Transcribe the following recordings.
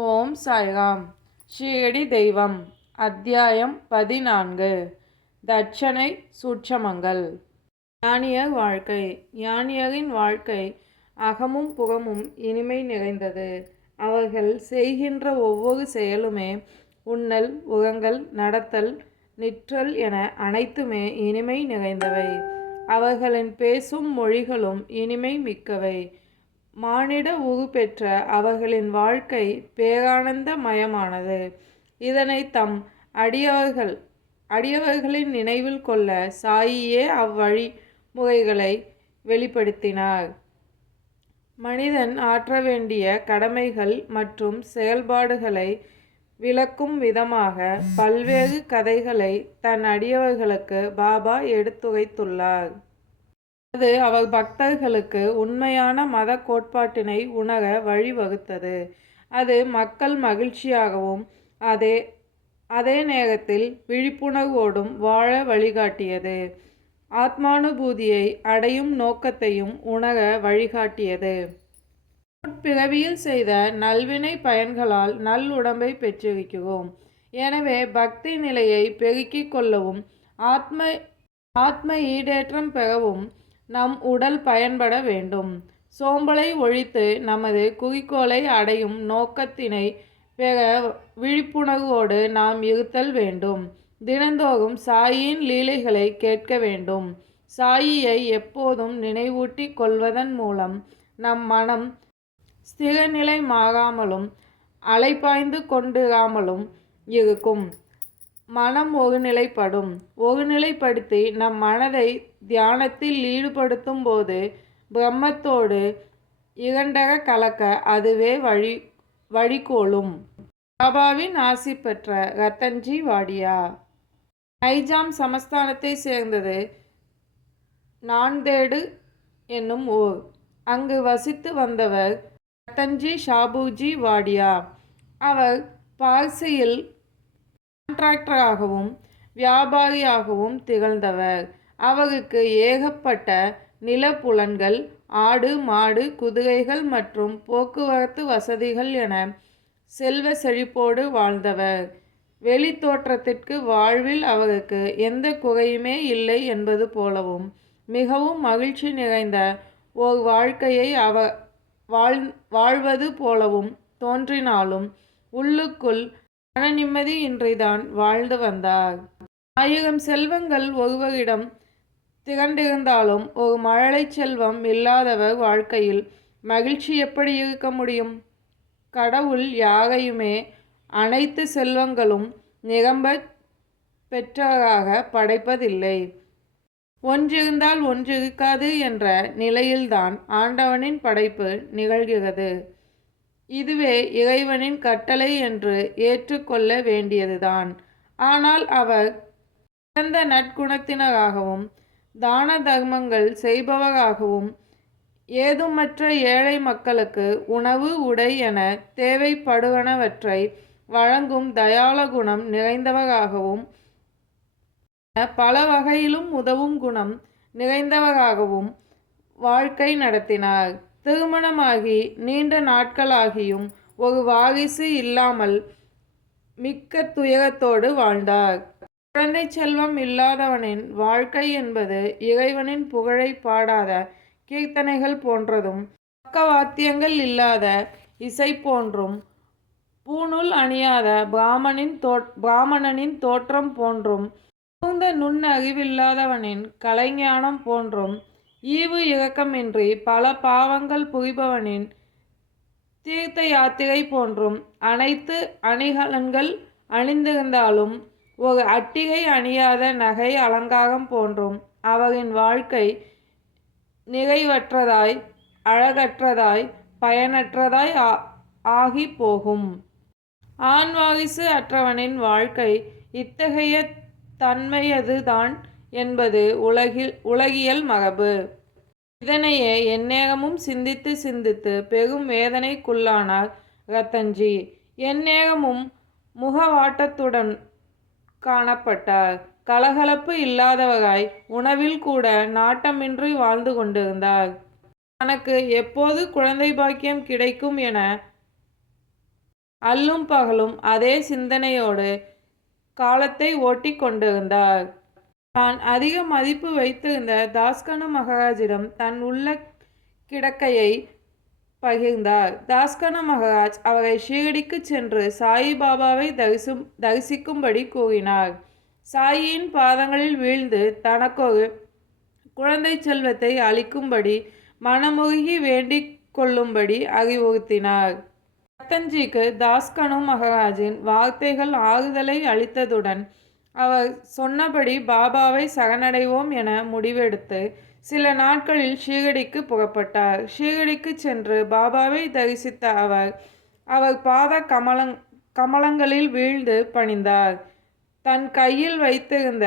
ஓம் சாய்ராம். ஷீரடி தெய்வம். அத்தியாயம் 14. தட்சணை சூட்சமங்கள். ஞானியர் வாழ்க்கை. ஞானியரின் வாழ்க்கை அகமும் புறமும் இனிமை நிறைந்தது. அவர்கள் செய்கின்ற ஒவ்வொரு செயலுமே உண்ணல், உறங்கல், நடத்தல், நிற்றல் என அனைத்துமே இனிமை நிறைந்தவை. அவர்களின் பேசும் மொழிகளும் இனிமை மிக்கவை. மானிட உரு பெற்ற அவர்களின் வாழ்க்கை பேரானந்த மயமானது. இதனை தம் அடியவர்களின் நினைவில் கொள்ள சாயியே அவ்வழிமுறைகளை வெளிப்படுத்தினார். மனிதன் ஆற்ற வேண்டிய கடமைகள் மற்றும் செயல்பாடுகளை விளக்கும் விதமாக பல்வேறு கதைகளை தன் அடியவர்களுக்கு பாபா எடுத்துரைத்துள்ளார். அது அவர் பக்தர்களுக்கு உண்மையான மத கோட்பாட்டினை உணர வழிவகுத்தது. அது மக்கள் மகிழ்ச்சியாகவும் அதே நேரத்தில் விழிப்புணர்வோடும் வாழ வழிகாட்டியது. ஆத்மானுபூதியை அடையும் நோக்கத்தையும் உணர வழிகாட்டியது. முற்பிறவியில் செய்த நல்வினை பயன்களால் நல்லுடம்பை பெற்றிருக்கிறோம். எனவே பக்தி நிலையை பெருக்கிக் கொள்ளவும் ஆத்ம ஈடேற்றம் பெறவும் நம் உடல் பயன்பட வேண்டும். சோம்பலை ஒழித்து நமது குறிக்கோளை அடையும் நோக்கத்தினை பெற விழிப்புணர்வோடு நாம் இருத்தல் வேண்டும். தினந்தோறும் சாயியின் லீலைகளை கேட்க வேண்டும். சாயியை எப்போதும் நினைவூட்டி கொள்வதன் மூலம் நம் மனம் ஸ்திரநிலை மாறாமலும் அலைபாய்ந்து கொண்டிராமலும் இருக்கும். மனம் ஒருநிலைப்படும். ஒருநிலைப்படுத்தி நம் மனதை தியானத்தில் ஈடுபடுத்தும் போது பிரம்மத்தோடு இரண்டர கலக்க அதுவே வழிகோலும். பாபாவின் ஆசி பெற்ற ரத்தன்ஜி வாடியா. நைஜாம் சமஸ்தானத்தை சேர்ந்தது நான்தேடு என்னும் ஊர். அங்கு வசித்து வந்தவர் ரத்தன்ஜி ஷாபுஜி வாடியா. அவர் பார்சியில் கான்ட்ராக்டராகவும் வியாபாரியாகவும் திகழ்ந்தவர். அவருக்கு ஏகப்பட்ட நிலப்புலன்கள், ஆடு, மாடு, குதிரைகள் மற்றும் போக்குவரத்து வசதிகள் என செல்வ செழிப்போடு வாழ்ந்தவர். வெளி தோற்றத்திற்கு வாழ்வில் அவருக்கு எந்த குறையுமே இல்லை என்பது போலவும் மிகவும் மகிழ்ச்சி நிறைந்த ஓர் வாழ்க்கையை வாழ்வது போலவும் தோன்றினாலும் உள்ளுக்குள் மன நிம்மதி இன்றிதான் வாழ்ந்து வந்தார். 1000 செல்வங்கள் ஒருவரிடம் திரண்டிருந்தாலும் ஒரு மழலை செல்வம் இல்லாதவர் வாழ்க்கையில் மகிழ்ச்சி எப்படி இருக்க முடியும்? கடவுள் யாரையுமே அனைத்து செல்வங்களும் நிரம்ப பெற்றவராக படைப்பதில்லை. ஒன்றிருந்தால் ஒன்றிருக்காது என்ற நிலையில்தான் ஆண்டவனின் படைப்பு நிகழ்கிறது. இதுவே இறைவனின் கட்டளை என்று ஏற்றுக்கொள்ள வேண்டியதுதான். ஆனால் அவர் சிறந்த நற்குணத்தினராகவும் தான தர்மங்கள் செய்பவராகவும் ஏதுமற்ற ஏழை மக்களுக்கு உணவு, உடை என தேவைப்படுவனவற்றை வழங்கும் தயாள குணம் நிறைந்தவராகவும் பல வகையிலும் உதவும் குணம் நிறைந்தவராகவும் வாழ்க்கை நடத்தினார். திருமணமாகி நீண்ட நாட்களாகியும் ஒரு வாரிசு இல்லாமல் மிக்க துயரத்தோடு வாழ்ந்தார். குழந்தை செல்வம் இல்லாதவனின் வாழ்க்கை என்பது இறைவனின் புகழை பாடாத கீர்த்தனைகள் போன்றதும், பக்கவாத்தியங்கள் இல்லாத இசை போன்றும், பூணூல் அணியாத பிராமணனின் தோற்றம் போன்றும், தகுந்த நுண்ணறிவில்லாதவனின் கலைஞானம் போன்றும், ஈவு இரக்கமின்றி பல பாவங்கள் புரிபவனின் தீர்த்த யாத்திரை போன்றும் அனைத்து அணிகலன்கள் அணிந்திருந்தாலும் ஒரு அட்டிகை அணியாத நகை அலங்காரம் போன்றும் அவரின் வாழ்க்கை நிறைவற்றதாய், அழகற்றதாய், பயனற்றதாய் ஆகி போகும். ஆண் வாரிசு அற்றவனின் வாழ்க்கை இத்தகைய தன்மையதுதான் என்பது உலகியல் மரபு. இதனையே எந்நேரமும் சிந்தித்து சிந்தித்து பெரும் வேதனைக்குள்ளானார் ரத்தன்ஜி. எந்நேரமும் முகவாட்டத்துடன் காணப்பட்டார். கலகலப்பு இல்லாதவராய் உணவில் கூட நாட்டமின்றி வாழ்ந்து கொண்டிருந்தார். தனக்கு எப்போது குழந்தை பாக்கியம் கிடைக்கும் என அல்லும் பகலும் அதே சிந்தனையோடு காலத்தை ஓட்டி கொண்டிருந்தார். தான் அதிக மதிப்பு வைத்திருந்த தாஸ்கனு மகாராஜிடம் தன் உள்ள கிடக்கையை பகிர்ந்தார். தாஸ்கனு மகாராஜ் அவரை ஷீரடிக்கு சென்று சாயிபாபாவை தரிசிக்கும்படி கூறினார். சாயியின் பாதங்களில் வீழ்ந்து தனக்கொரு குழந்தை செல்வத்தை அளிக்கும்படி மனமுருகி வேண்டிக் கொள்ளும்படி அறிவுறுத்தினார். ரத்தன்ஜிக்கு தாஸ்கனு மகாராஜின் வார்த்தைகள் ஆறுதலை அளித்ததுடன் அவர் சொன்னபடி பாபாவை சரணடைவோம் என முடிவெடுத்து சில நாட்களில் ஷீரடிக்கு புறப்பட்டார். ஷீரடிக்கு சென்று பாபாவை தரிசித்த அவர் பாத கமலங்களில் வீழ்ந்து பணிந்தார். தன் கையில் வைத்திருந்த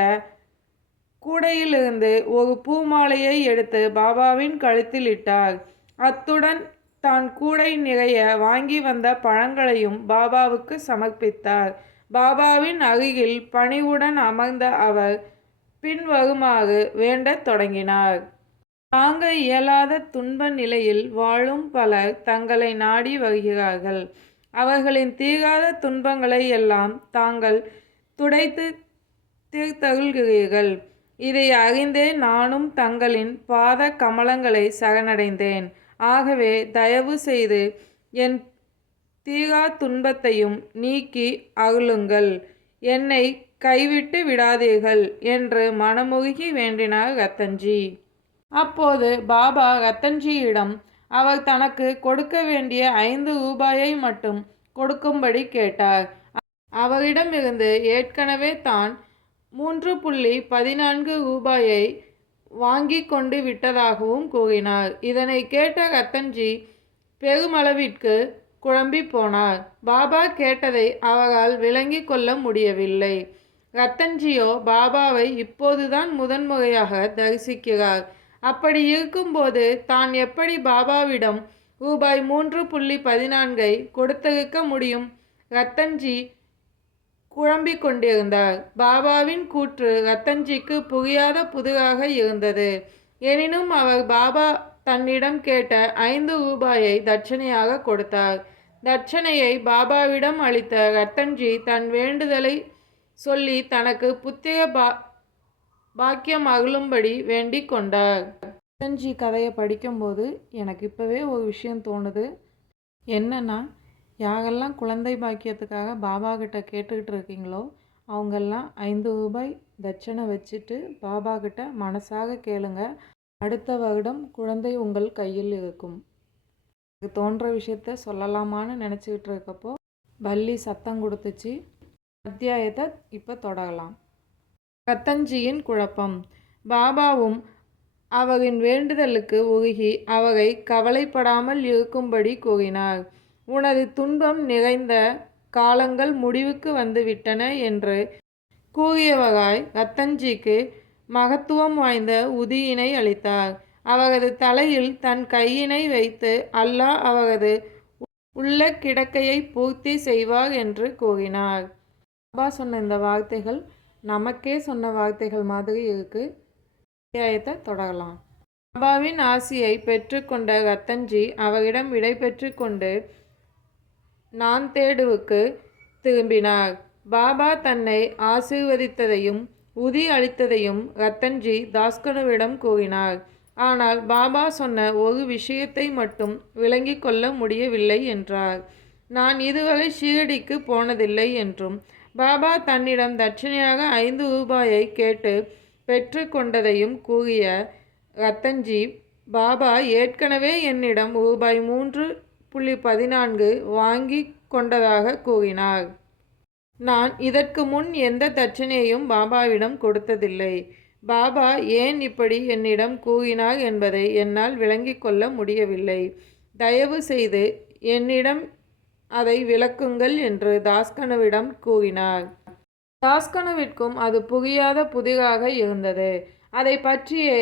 கூடையிலிருந்து ஒரு பூமாலையை எடுத்து பாபாவின் கழுத்தில் இட்டார். அத்துடன் தான் கூடை நிறைய வாங்கி வந்த பழங்களையும் பாபாவுக்கு சமர்ப்பித்தார். பாபாவின் அருகில் பணிவுடன் அமர்ந்த அவர் பின்வருமாறு வேண்டத் தொடங்கினார். தாங்க இயலாத துன்ப நிலையில் வாழும் பலர் தங்களை நாடி வருகிறார்கள். அவர்களின் தீராத துன்பங்களை எல்லாம் தாங்கள் துடைத்து தீர்த்தருள்கிறீர்கள். இதை அறிந்தே நானும் தங்களின் பாத கமலங்களை சரணடைந்தேன். ஆகவே தயவு செய்து என் தீரா துன்பத்தையும் நீக்கி அருளுங்கள், என்னை கைவிட்டு விடாதீர்கள் என்று மனமுருகி வேண்டினார் ரத்தன்ஜி. அப்போது பாபா ரத்தன்ஜியிடம் அவர் தனக்கு கொடுக்க வேண்டிய 5 ரூபாயை மட்டும் கொடுக்கும்படி கேட்டார். அவரிடமிருந்து ஏற்கனவே தான் 3.14 ரூபாயை வாங்கி கொண்டு விட்டதாகவும் கூறினார். இதனை கேட்ட ரத்தன்ஜி பெருமளவிற்கு குழம்பி போனார். பாபா கேட்டதை அவரால் விளங்கி கொள்ள முடியவில்லை. ரத்தன்ஜியோ பாபாவை இப்போதுதான் முதன்முறையாக தரிசிக்கிறார். அப்படி இருக்கும்போது தான் எப்படி பாபாவிடம் ரூபாய் 3.14 கொடுத்திருக்க முடியும்? ரத்தன்ஜி குழம்பிக் கொண்டிருந்தார். பாபாவின் கூற்று ரத்தன்ஜிக்கு புரியாத புதிராக இருந்தது. எனினும் அவர் பாபா தன்னிடம் கேட்ட 5 ரூபாயை தட்சணையாக கொடுத்தார். தட்சணையை பாபாவிடம் அளித்த ரத்தன்ஜி தன் வேண்டுதலை சொல்லி தனக்கு புத்திர பாக்கியம் அருளும்படி வேண்டிக் கொண்டார். ரத்தன்ஜி கதையை படிக்கும்போது எனக்கு இப்போவே ஒரு விஷயம் தோணுது. என்னன்னா, யாரெல்லாம் குழந்தை பாக்கியத்துக்காக பாபா கிட்ட கேட்டுக்கிட்டு இருக்கீங்களோ அவங்கெல்லாம் 5 ரூபாய் தட்சணை வச்சுட்டு பாபா கிட்ட மனசாக கேளுங்க. அடுத்த வருடம் குழந்தை உங்கள் கையில் இருக்கும். எனக்கு தோன்ற விஷயத்த சொல்லலாமான்னு நினச்சிக்கிட்டு இருக்கப்போ பல்லி சத்தம் கொடுத்துச்சு. அத்தியாயத்தை இப்போ தொடரலாம். ரத்தன்ஜியின் குழப்பம். பாபாவும் அவரின் வேண்டுதலுக்கு உருகி அவரை கவலைப்படாமல் இருக்கும்படி கூறினார். உனது துன்பம் நிறைந்த காலங்கள் முடிவுக்கு வந்துவிட்டன என்று கூறியவராய் ரத்தன்ஜிக்கு மகத்துவம் வாய்ந்த உதியினை அளித்தார். அவரது தலையில் தன் கையினை வைத்து அல்லாஹ் அவரது உள்ள கிடக்கையை பூர்த்தி செய்வார் என்று கூறினார். பாபா சொன்ன இந்த வார்த்தைகள் நமக்கே சொன்ன வார்த்தைகள் மாதிரி இருக்கு. அத்தியாயத்தை தொடரலாம். பாபாவின் ஆசியை பெற்றுக்கொண்ட ரத்தன்ஜி அவரிடம் விடை பெற்று கொண்டு நாந்தேடுவுக்கு திரும்பினார். பாபா தன்னை ஆசீர்வதித்ததையும் உதி அளித்ததையும் ரத்தன்ஜி தாஸ்கனுவிடம் கூறினார். ஆனால் பாபா சொன்ன ஒரு விஷயத்தை மட்டும் விளங்கி கொள்ள முடியவில்லை என்றார். நான் இதுவரை ஷீரடிக்கு போனதில்லை என்றும் பாபா தன்னிடம் தட்சணையாக 5 ரூபாயை கேட்டு பெற்று கொண்டதையும் கூறிய ரத்தன்ஜி, பாபா ஏற்கனவே என்னிடம் ரூபாய் 3.14 வாங்கி கொண்டதாக கூறினார். நான் இதற்கு முன் எந்த தட்சணையையும் பாபாவிடம் கொடுத்ததில்லை. பாபா ஏன் இப்படி என்னிடம் கூறினார் என்பதை என்னால் விளங்கி கொள்ள முடியவில்லை. தயவு செய்து என்னிடம் அதை விளக்குங்கள் என்று தாஸ்கனுவிடம் கூறினார். தாஸ்கனுவிற்கும் அது புரியாத புதிராக இருந்தது. அதை பற்றியே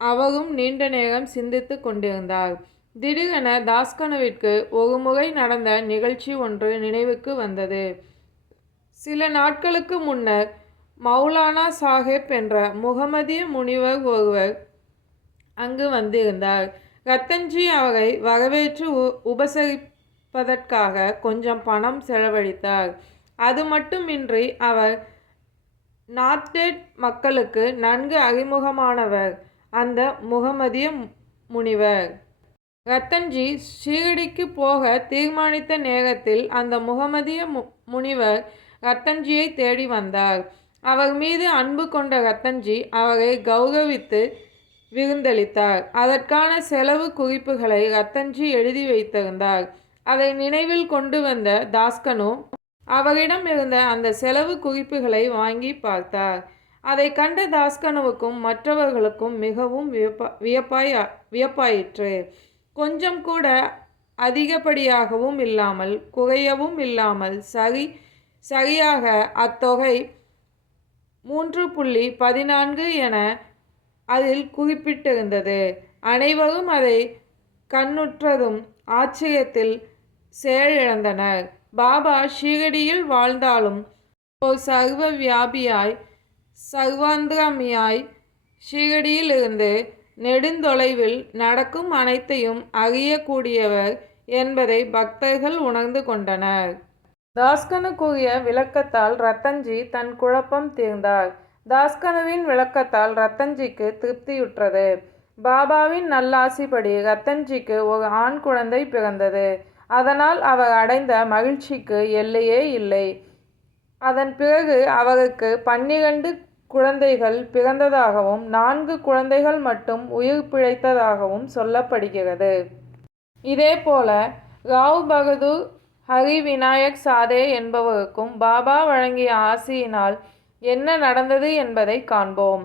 அவரும் நீண்ட நேரம் சிந்தித்து கொண்டிருந்தார். திடீரென தாஸ்கனுவிற்கு ஒரு முறை நடந்த நிகழ்ச்சி ஒன்று நினைவுக்கு வந்தது. சில நாட்களுக்கு முன்னர் மௌலானா சாஹேப் என்ற முகமதிய முனிவர் ஒருவர் அங்கு வந்திருந்தார். ரத்தன்ஜி அவரை வரவேற்று பதற்காக கொஞ்சம் பணம் செலவழித்தார். அது மட்டுமின்றி அவர் நாத்தேட் மக்களுக்கு நன்கு அறிமுகமானவர், அந்த முகமதிய முனிவர். ரத்தன்ஜி ஷீரடிக்கு போக தீர்மானித்த நேரத்தில் அந்த முகமதிய முனிவர் ரத்தன்ஜியை தேடி வந்தார். அவர் மீது அன்பு கொண்ட ரத்தன்ஜி அவரை கௌரவித்து விருந்தளித்தார். அதற்கான செலவு குறிப்புகளை ரத்தன்ஜி எழுதி வைத்திருந்தார். அதை நினைவில் கொண்டு வந்த தாஸ்கனு அவரிடம் இருந்த அந்த செலவு குறிப்புகளை வாங்கி பார்த்தார். அதை கண்ட தாஸ்கனுவுக்கும் மற்றவர்களுக்கும் மிகவும் வியப்பாயிற்று. கொஞ்சம் கூட அதிகப்படியாகவும் இல்லாமல் குறையவும் இல்லாமல் சரியாக அத்தொகை 3.14 என அதில் குறிப்பிட்டிருந்தது. அனைவரும் அதை கண்ணுற்றதும் ஆச்சரியத்தில் செயலிழந்தனர். பாபா ஷீரடியில் வாழ்ந்தாலும் ஒரு சர்வ வியாபியாய் சர்வாந்தரமியாய் ஷீரடியில் இருந்து நெடுந்தொலைவில் நடக்கும் அனைத்தையும் அறியக்கூடியவர் என்பதை பக்தர்கள் உணர்ந்து கொண்டனர். தாஸ்கனு கூறிய விளக்கத்தால் ரத்தன்ஜி தன் குழப்பம் தீர்ந்தார். தாஸ்கனுவின் விளக்கத்தால் ரத்தன்ஜிக்கு திருப்தியுற்றது. பாபாவின் நல்லாசிப்படி ரத்தன்ஜிக்கு ஒரு ஆண் குழந்தை பிறந்தது. அதனால் அவர் அடைந்த மகிழ்ச்சிக்கு எல்லையே இல்லை. அதன் பிறகு அவருக்கு 12 குழந்தைகள் பிறந்ததாகவும் 4 குழந்தைகள் மட்டும் உயிர் பிழைத்ததாகவும் சொல்லப்படுகிறது. இதேபோல ராவ் பகதூர் ஹரி விநாயக் சாதே என்பவருக்கும் பாபா வழங்கிய ஆசியினால் என்ன நடந்தது என்பதை காண்போம்.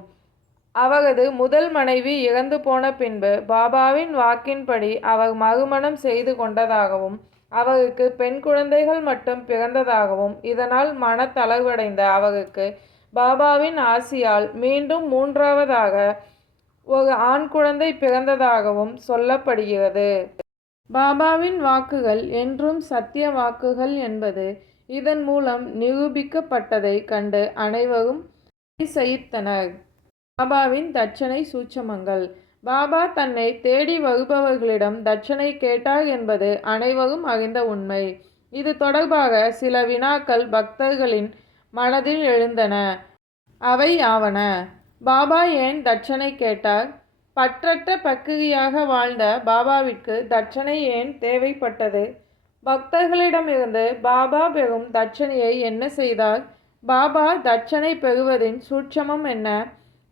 அவரது முதல் மனைவி இறந்து போன பின்பு பாபாவின் வாக்கின்படி அவர் மறுமணம் செய்து கொண்டதாகவும் அவருக்கு பெண் குழந்தைகள் மட்டும் பிறந்ததாகவும் இதனால் மனத்தளர்வடைந்த அவருக்கு பாபாவின் ஆசியால் மீண்டும் 3வதாக ஒரு ஆண் குழந்தை பிறந்ததாகவும் சொல்லப்படுகிறது. பாபாவின் வாக்குகள் என்றும் சத்திய வாக்குகள் என்பது இதன் மூலம் நிரூபிக்கப்பட்டதை கண்டு அனைவரும் அதிசயித்தனர். பாபாவின் தட்சணை சூட்சமங்கள். பாபா தன்னை தேடி வருபவர்களிடம் தட்சணை கேட்டார் என்பது அனைவரும் அறிந்த உண்மை. இது தொடர்பாக சில வினாக்கள் பக்தர்களின் மனதில் எழுந்தன. அவை யாவன: பாபா ஏன் தட்சணை கேட்டார்? பற்றற்ற பக்கிரியாக வாழ்ந்த பாபாவிற்கு தட்சணை ஏன் தேவைப்பட்டது? பக்தர்களிடமிருந்து பாபா பெறும் தட்சணையை என்ன செய்தார்? பாபா தட்சணை பெறுவதின் சூட்சமம் என்ன?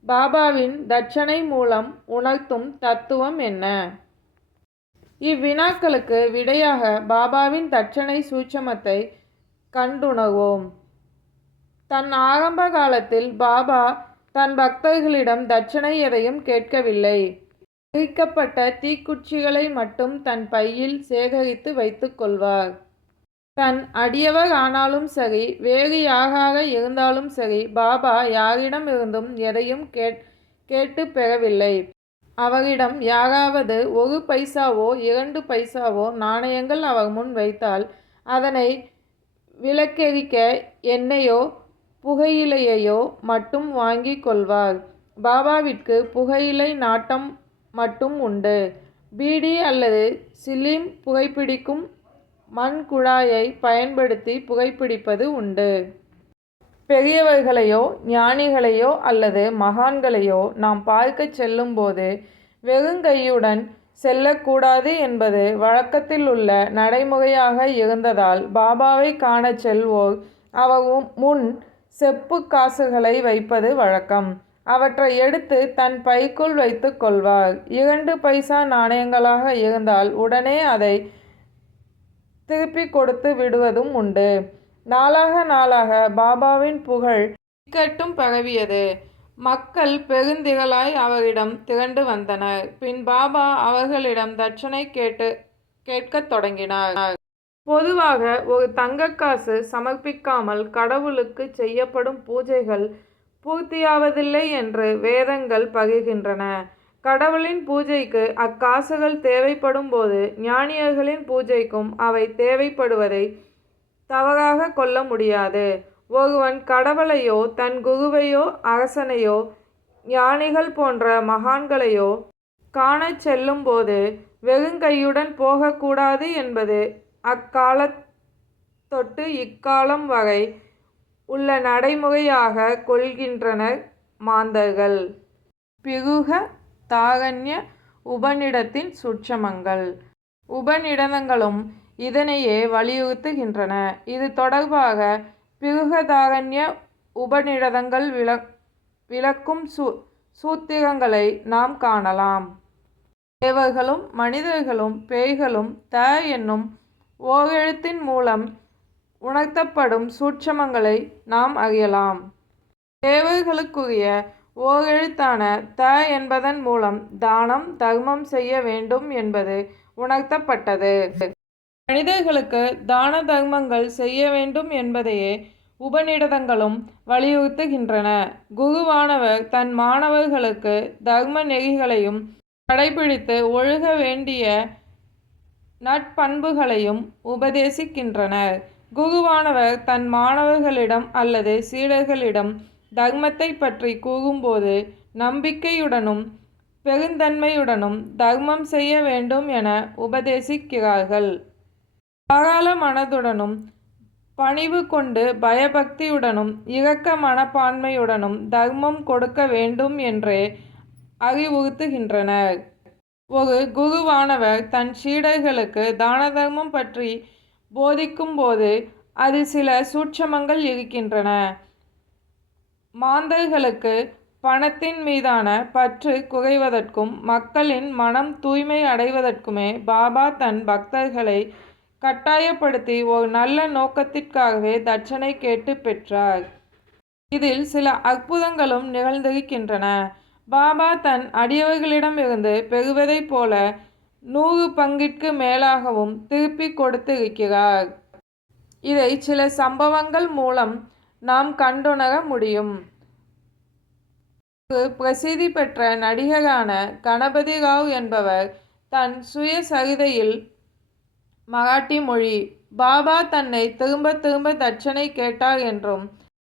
பாபாவின் தட்சணை மூலம் உணர்த்தும் தத்துவம் என்ன? இவ்வினாக்களுக்கு விடையாக பாபாவின் தட்சணை சூட்சமத்தை கண்டுணர்வோம். தன் ஆரம்ப காலத்தில் பாபா தன் பக்தர்களிடம் தட்சணை எதையும் கேட்கவில்லை. எரிக்கப்பட்ட தீக்குச்சிகளை மட்டும் தன் பையில் சேகரித்து வைத்துக் கொள்வார். தன் அடியவர் ஆனாலும் சரி, வேறு யாராக இருந்தாலும் சரி, பாபா யாரிடம் இருந்தும் எதையும் கேட்டு பெறவில்லை. அவரிடம் யாராவது 1 பைசாவோ 2 பைசாவோ நாணயங்கள் அவர் முன் வைத்தால் அதனை விளக்கெரிக்க எண்ணெயோ புகையிலையோ மட்டும் வாங்கி கொள்வார். பாபாவிற்கு புகையிலை நாட்டம் மட்டும் உண்டு. பீடி அல்லது சிலிம் புகைப்பிடிக்கும் மண் குழாயை பயன்படுத்தி புகைப்பிடிப்பது உண்டு. பெரியவர்களையோ ஞானிகளையோ அல்லது மகான்களையோ நாம் பார்க்க செல்லும்போது வெறுங்கையுடன் செல்லக்கூடாது என்பது வழக்கத்தில் உள்ள நடைமுறையாக இருந்ததால் பாபாவை காணச் செல்வோர் அவர் முன் செப்பு காசுகளை வைப்பது வழக்கம். அவற்றை எடுத்து தன் பைக்குள் வைத்து கொள்வார். 2 பைசா நாணயங்களாக இருந்தால் உடனே அதை திருப்பி கொடுத்து விடுவதும் உண்டு. நாளாக பாபாவின் புகழ் திக்கட்டும் பரவியது. மக்கள் பெருந்திரளாய் அவரிடம் திரண்டு வந்தனர். பின் பாபா அவர்களிடம் தட்சணை கேட்கத் தொடங்கினார். பொதுவாக ஒரு தங்கக்காசு சமர்ப்பிக்காமல் கடவுளுக்கு செய்யப்படும் பூஜைகள் பூர்த்தியாவதில்லை என்று வேதங்கள் பகிர்கின்றன. கடவுளின் பூஜைக்கு அக்காசுகள் தேவைப்படும் போது ஞானியர்களின் பூஜைக்கும் அவை தேவைப்படுவதை தவறாக கொள்ள முடியாது. ஒருவன் கடவுளையோ தன் குருவையோ அரசனையோ ஞானிகள் போன்ற மகான்களையோ காணச் செல்லும் போது வெறுங்கையுடன் போகக்கூடாது என்பது அக்காலத்தொட்டு இக்காலம் வரை உள்ள நடைமுறையாக கொள்கின்றனர் மாந்தர்கள். பிருக தாரண்ய உபநிடத்தின் சூட்சமங்கள். உபநிடதங்களும் இதனையே வலியுறுத்துகின்றன. இது தொடர்பாக பிருகதாரண்ய உபநிடதங்கள் விளக்கும் சூத்திரங்களை நாம் காணலாம். தேவர்களும் மனிதர்களும் பேய்களும் த என்னும் ஓரெழுத்தின் மூலம் உணர்த்தப்படும் சூட்சமங்களை நாம் அறியலாம். தேவர்களுக்குரிய ஓரெழுத்தான த என்பதன் மூலம் தானம் தர்மம் செய்ய வேண்டும் என்பது உணர்த்தப்பட்டது. மனிதர்களுக்கு தான தர்மங்கள் செய்ய வேண்டும் என்பதையே உபநிடதங்களும் வலியுறுத்துகின்றன. குருவானவர் தன் மாணவர்களுக்கு தர்ம நெறிகளையும் கடைபிடித்து ஒழுக வேண்டிய நற்பண்புகளையும் உபதேசிக்கின்றனர். குருவானவர் தன் மாணவர்களிடம் அல்லது சீடர்களிடம் தர்மத்தை பற்றி கூறும்போது நம்பிக்கையுடனும் பெருந்தன்மையுடனும் தர்மம் செய்ய வேண்டும் என உபதேசிக்கிறார்கள். தாராள மனதுடனும் பணிவு கொண்டு பயபக்தியுடனும் இரக்க மனப்பான்மையுடனும் தர்மம் கொடுக்க வேண்டும் என்றே அறிவுறுத்துகின்றனர். ஒரு குருவானவர் தன் சீடர்களுக்கு தான தர்மம் பற்றி போதிக்கும்போது அதில் சில சூட்சமங்கள் இருக்கின்றன. மாந்தர்களுக்கு பணத்தின் மீதான பற்று குறைவதற்கும் மக்களின் மனம் தூய்மை அடைவதற்குமே பாபா தன் பக்தர்களை கட்டாயப்படுத்தி ஒரு நல்ல நோக்கத்திற்காகவே தட்சணை கேட்டு பெற்றார். இதில் சில அற்புதங்களும் நிகழ்ந்திருக்கின்றன. பாபா தன் அடியவர்களிடமிருந்து பெறுவதைப் போல 100 பங்கிற்கு மேலாகவும் திருப்பி கொடுத்திருக்கிறார். இதை சில சம்பவங்கள் மூலம் நாம் கண்டுணர முடியும். ஒரு பிரசித்தி பெற்ற நடிகரான கணபதி ராவ் என்பவர் தன் சுயசரிதையில் மராட்டி மொழி பாபா தன்னை திரும்ப திரும்ப தட்சணை கேட்டார் என்றும்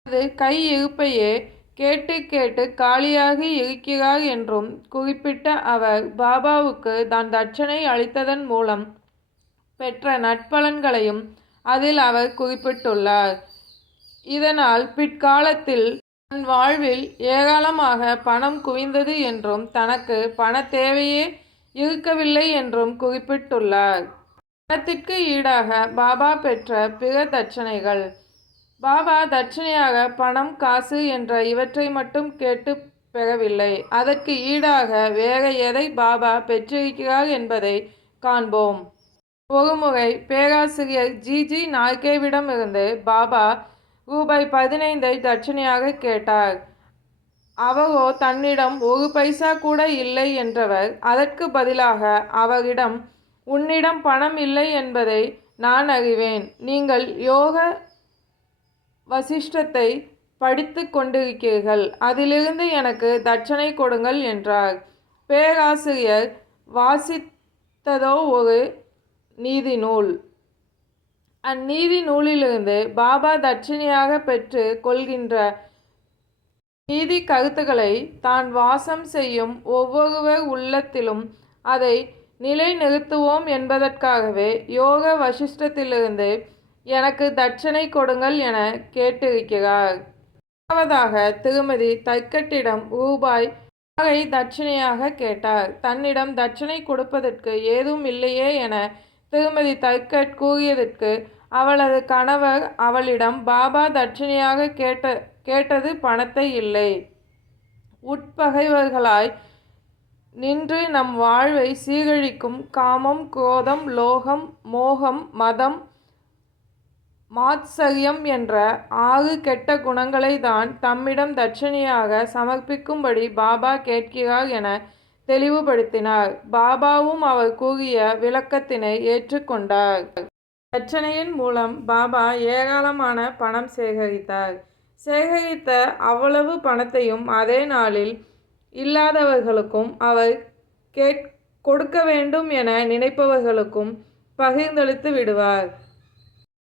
அது கை இருப்பையே கேட்டு கேட்டு காலியாகி இருக்கிறார் என்றும் குறிப்பிட்ட அவர் பாபாவுக்கு தான் தட்சணை அளித்ததன் மூலம் பெற்ற நற்பலன்களையும் அதில் அவர் குறிப்பிட்டுள்ளார். இதனால் பிற்காலத்தில் தன் வாழ்வில் ஏராளமாக பணம் குவிந்தது என்றும் தனக்கு பண தேவையே இருக்கவில்லை என்றும் குறிப்பிட்டுள்ளார். பணத்திற்கு ஈடாக பாபா பெற்ற பிற தட்சணைகள். பாபா தட்சணையாக பணம் காசு என்ற இவற்றை மட்டும் கேட்டு பெறவில்லை. அதற்கு ஈடாக வேற எதை பாபா பெற்றிருக்கிறார் என்பதை காண்போம். ஒருமுறை பேராசிரியர் ஜி நாய்கேவிடமிருந்து பாபா ரூபாய் 15 தட்சணையாக கேட்டார். அவரோ தன்னிடம் ஒரு பைசா கூட இல்லை என்றவர். அதற்கு பதிலாக அவரிடம் உன்னிடம் பணம் இல்லை என்பதை நான் அறிவேன். நீங்கள் யோக வசிஷ்டத்தை படித்து கொண்டிருக்கிறீர்கள். அதிலிருந்து எனக்கு தட்சணை கொடுங்கள் என்றார். பேராசிரியர் வாசித்ததோ ஒரு நீதி நூல். அந்நீதி நூலிலிருந்து பாபா தட்சணையாக பெற்று கொள்கின்ற நீதி கருத்துக்களை தான் வாசம் செய்யும் ஒவ்வொருவர் உள்ளத்திலும் அதை நிலைநிறுத்துவோம் என்பதற்காகவே யோக வசிஷ்டத்திலிருந்து எனக்கு தட்சணை கொடுங்கள் என கேட்டிருக்கிறார். இரண்டாவதாக திருமதி தைக்கட்டிடம் ரூபாய் 6 தட்சணையாக கேட்டார். தன்னிடம் தட்சணை கொடுப்பதற்கு ஏதும் இல்லையே என திருமதி தைக்கட் கூறியதற்கு அவளது கணவர் அவளிடம் பாபா தட்சணையாக கேட்டது பணத்தை இல்லை, உட்பகைவர்களாய் நின்று நம் வாழ்வை சீரழிக்கும் காமம் குரோதம் லோகம் மோகம் மதம் மாத்சரியம் என்ற 6 கெட்ட குணங்களை தான் தம்மிடம் தட்சணையாக சமர்ப்பிக்கும்படி பாபா கேட்கிறார் என தெளிவுபடுத்தினார். பாபாவும் அவர் கூறிய விளக்கத்தினை ஏற்றுக்கொண்டார். தட்சணையின் மூலம் பாபா ஏராளமான பணம் சேகரித்தார். சேகரித்த அவ்வளவு பணத்தையும் அதே நாளில் இல்லாதவர்களுக்கும் அவர் கொடுக்க வேண்டும் என நினைப்பவர்களுக்கும் பகிர்ந்தளித்து விடுவார்.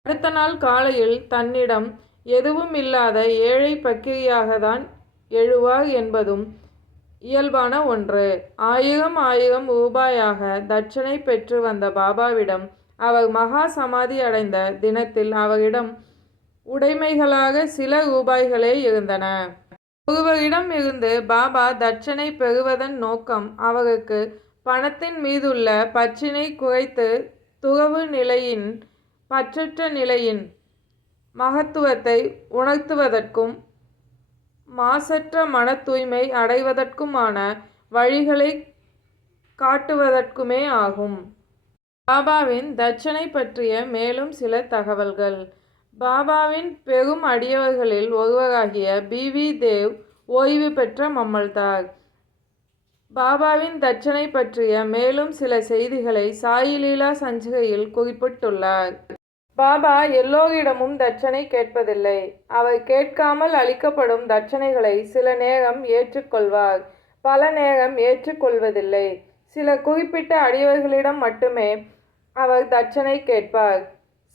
அடுத்த நாள் காலையில் தன்னிடம் எதுவும் இல்லாத ஏழை பக்கிரியாக தான் எழுவார் என்பதும் இயல்பான ஒன்று. 1000 ரூபாயாக தட்சணை பெற்று வந்த பாபாவிடம் அவர் மகா சமாதி அடைந்த தினத்தில் அவரிடம் உடைமைகளாக சில ரூபாய்களே இருந்தன. ஒருவரிடம் இருந்து பாபா தட்சணை பெறுவதன் நோக்கம் அவருக்கு பணத்தின் மீதுள்ள பற்றினை குறைத்து துறவு நிலையின் பற்றற்ற நிலையின் மகத்துவத்தை உணர்த்துவதற்கும் மாசற்ற மன தூய்மை அடைவதற்குமான வழிகளை காட்டுவதற்குமே ஆகும். பாபாவின் தட்சணை பற்றிய மேலும் சில தகவல்கள். பாபாவின் பெரும் அடியவர்களில் ஒருவராகிய பி.வி. தேவ் ஓய்வு பெற்ற மம்மல்தார். பாபாவின் தட்சணை பற்றிய மேலும் சில செய்திகளை சாயி லீலா சஞ்சிகையில் குறிப்பிட்டுள்ளார். பாபா எல்லோரிடமும் தட்சணை கேட்பதில்லை. அவர் கேட்காமல் அளிக்கப்படும் தட்சணைகளை சில நேரம் ஏற்றுக்கொள்வார், பல நேரம் ஏற்றுக்கொள்வதில்லை. சில குறிப்பிட்ட அடியவர்களிடம் மட்டுமே அவர் தட்சணை கேட்பார்.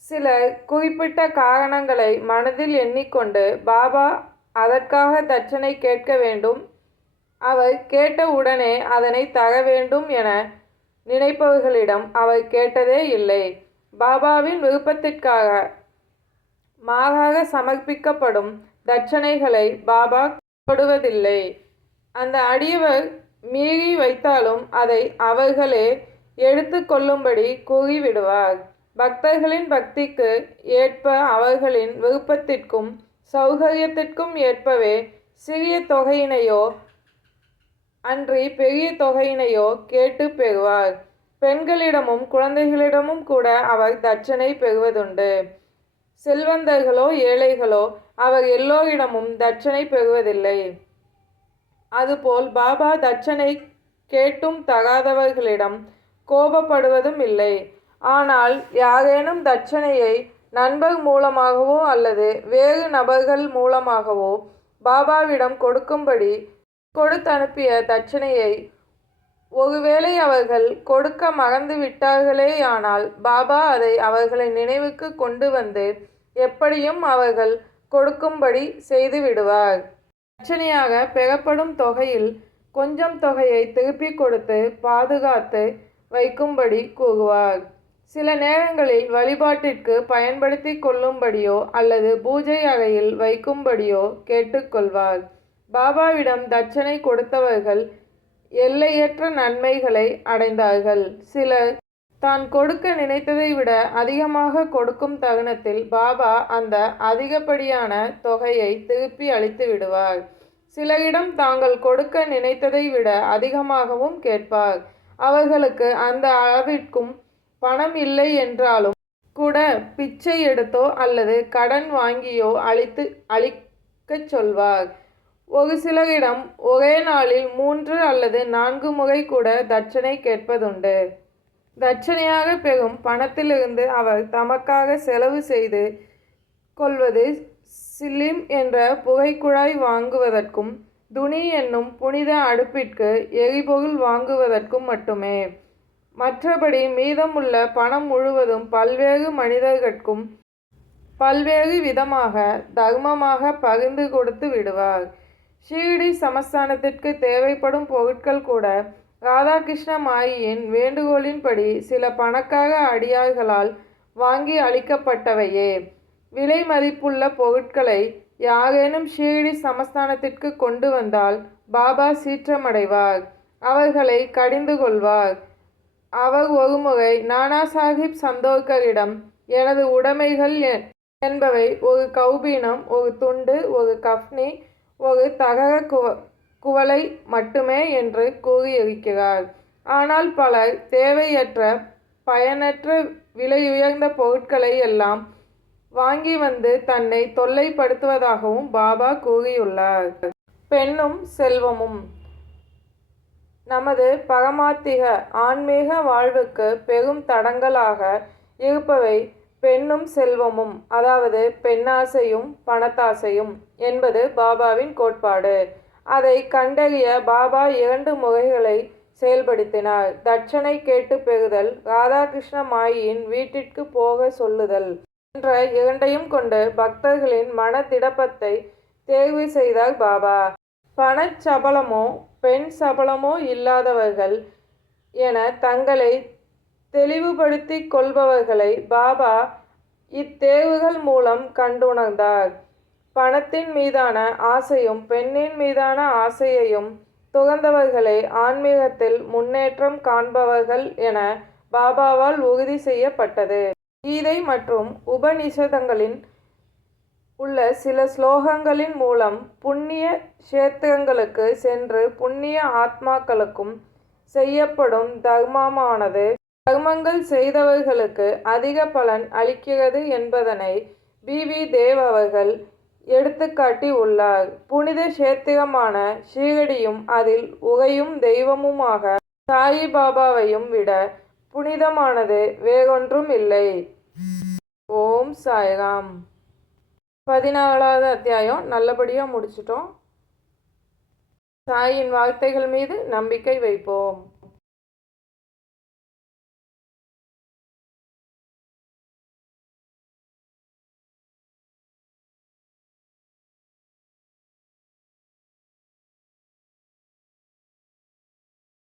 சில குறிப்பிட்ட காரணங்களை மனதில் எண்ணிக்கொண்டு பாபா அதற்காக தட்சணை கேட்க வேண்டும், அவர் கேட்ட உடனே அதனை தர வேண்டும் என நினைப்பவர்களிடம் அவர் கேட்டதே இல்லை. பாபாவின் விருப்பத்திற்காக மாறாக சமர்ப்பிக்கப்படும் தட்சணைகளை பாபா கொடுவதில்லை. அந்த அடியவர் மீறி வைத்தாலும் அதை அவர்களே எடுத்து கொள்ளும்படி கூறிவிடுவார். பக்தர்களின் பக்திக்கு ஏற்ப அவர்களின் விருப்பத்திற்கும் சௌகரியத்திற்கும் ஏற்பவே சிறிய தொகையினையோ அன்றி பெரிய தொகையினையோ கேட்டு பெறுவார். பெண்களிடமும் குழந்தைகளிடமும் கூட அவர் தட்சணை பெறுவதுண்டு. செல்வந்தர்களோ ஏழைகளோ அவர் எல்லோரிடமும் தட்சணை பெறுவதில்லை. அதுபோல் பாபா தட்சணை கேட்டும் தகாதவர்களிடம் கோபப்படுவதும் இல்லை. ஆனால் யாரேனும் தட்சணையை நண்பர் மூலமாகவோ அல்லது வேறு நபர்கள் மூலமாகவோ பாபாவிடம் கொடுக்கும்படி கொடுத்தனுப்பிய தட்சணையை ஒருவேளை அவர்கள் கொடுக்க மறந்து விட்டார்களேயானால் பாபா அதை அவர்களின் நினைவுக்கு கொண்டு வந்து எப்படியும் அவர்கள் கொடுக்கும்படி செய்து விடுவார். தட்சணையாக பெறப்படும் தொகையில் கொஞ்சம் தொகையை திருப்பிக் கொடுத்து பாதுகாத்து வைக்கும்படி கூறுவார். சில நேரங்களில் வழிபாட்டிற்கு பயன்படுத்தி கொள்ளும்படியோ அல்லது பூஜை அறையில் வைக்கும்படியோ கேட்டுக்கொள்வார். பாபாவிடம் தட்சணை கொடுத்தவர்கள் எல்லையற்ற நன்மைகளை அடைந்தார்கள். சிலர் தான் கொடுக்க நினைத்ததை விட அதிகமாக கொடுக்கும் தருணத்தில் பாபா அந்த அதிகப்படியான தொகையை திருப்பி அளித்து விடுவார். சிலரிடம் தாங்கள் கொடுக்க நினைத்ததை விட அதிகமாகவும் கேட்பார். அவர்களுக்கு அந்த அளவிற்கும் பணம் இல்லை என்றாலும் கூட பிச்சை எடுத்தோ அல்லது கடன் வாங்கியோ அளிக்கச் சொல்வார். ஒரு சிலரிடம் ஒரே நாளில் 3 அல்லது 4 முறை கூட தட்சணை கேட்பதுண்டு. தட்சணையாக பெறும் பணத்திலிருந்து அவர் தமக்காக செலவு செய்து கொள்வது சிலிம் என்ற புகைக்குழாய் வாங்குவதற்கும் துணி என்னும் புனித அடுப்பிற்கு எரிபொருள் வாங்குவதற்கும் மட்டுமே. மற்றபடி மீதமுள்ள பணம் முழுவதும் பல்வேறு மனிதர்கட்கும் பல்வேறு விதமாக தர்மமாக பகிர்ந்து கொடுத்து விடுவார். ஷீரடி சமஸ்தானத்திற்கு தேவைப்படும் பொருட்கள் கூட ராதாகிருஷ்ண மாயியின் வேண்டுகோளின்படி சில பணக்கார அடியார்களால் வாங்கி அளிக்கப்பட்டவையே. விலை மதிப்புள்ள பொருட்களை யாரேனும் ஷீரடி சமஸ்தானத்திற்கு கொண்டு வந்தால் பாபா சீற்றமடைவார், அவர்களை கடிந்து கொள்வார். அவர் ஒருமுறை நானா சாஹிப் சந்தோர்கரிடம், எனது உடைமைகள் என்பவை ஒரு கௌபீனம், ஒரு துண்டு, ஒரு கஃப்னி, ஒரு தகர குவளை மட்டுமே என்று கூறியிருக்கிறார். ஆனால் பலர் தேவையற்ற பயனற்ற விலையுயர்ந்த பொருட்களை எல்லாம் வாங்கி வந்து தன்னை தொல்லைப்படுத்துவதாகவும் பாபா கூறியுள்ளார். பெண்ணும் செல்வமும் நமது பரமாத்திக ஆன்மீக வாழ்வுக்கு பெரும் தடங்கலாக இருப்பவை பெண்ணும் செல்வமும், அதாவது பெண்ணாசையும் பணத்தாசையும் என்பது பாபாவின் கோட்பாடு. அதை கண்டறிய பாபா 2 முறைகளை செயல்படுத்தினார். தட்சணை கேட்டு பெறுதல், ராதாகிருஷ்ண மாயியின் வீட்டிற்கு போக சொல்லுதல் என்ற 2ஐயும் கொண்டு பக்தர்களின் மன திடப்பத்தை தேர்வு செய்தார் பாபா. பணச்சபலமோ பெண் சபலமோ இல்லாதவர்கள் என தங்களை தெளிவுபடுத்திக் கொள்பவர்களை பாபா இத்தேர்வுகள் மூலம் கண்டுணர்ந்தார். பணத்தின் மீதான ஆசையும் பெண்ணின் மீதான ஆசையையும் துறந்தவர்களே ஆன்மீகத்தில் முன்னேற்றம் காண்பவர்கள் என பாபாவால் உறுதி செய்யப்பட்டது. கீதை மற்றும் உபநிஷதங்களில் உள்ள சில ஸ்லோகங்களின் மூலம் புண்ணிய க்ஷேத்திரங்களுக்கு சென்று புண்ணிய ஆத்மாக்களுக்கும் செய்யப்படும் தர்மமானது கர்மங்கள் செய்தவர்களுக்கு அதிக பலன் அளிக்கிறது என்பதனை பி.வி. தேவ் அவர்கள் எடுத்துக்காட்டி உள்ளார். புனித க்ஷேத்திரமான ஷீரடியும் அதில் உறையும் தெய்வமுமாக சாயிபாபாவையும் விட புனிதமானது வேறொன்றும் இல்லை. ஓம் சாய்ராம். 14வது அத்தியாயம் நல்லபடியாக முடிச்சிட்டோம். சாயின் வார்த்தைகள் மீது நம்பிக்கை வைப்போம்.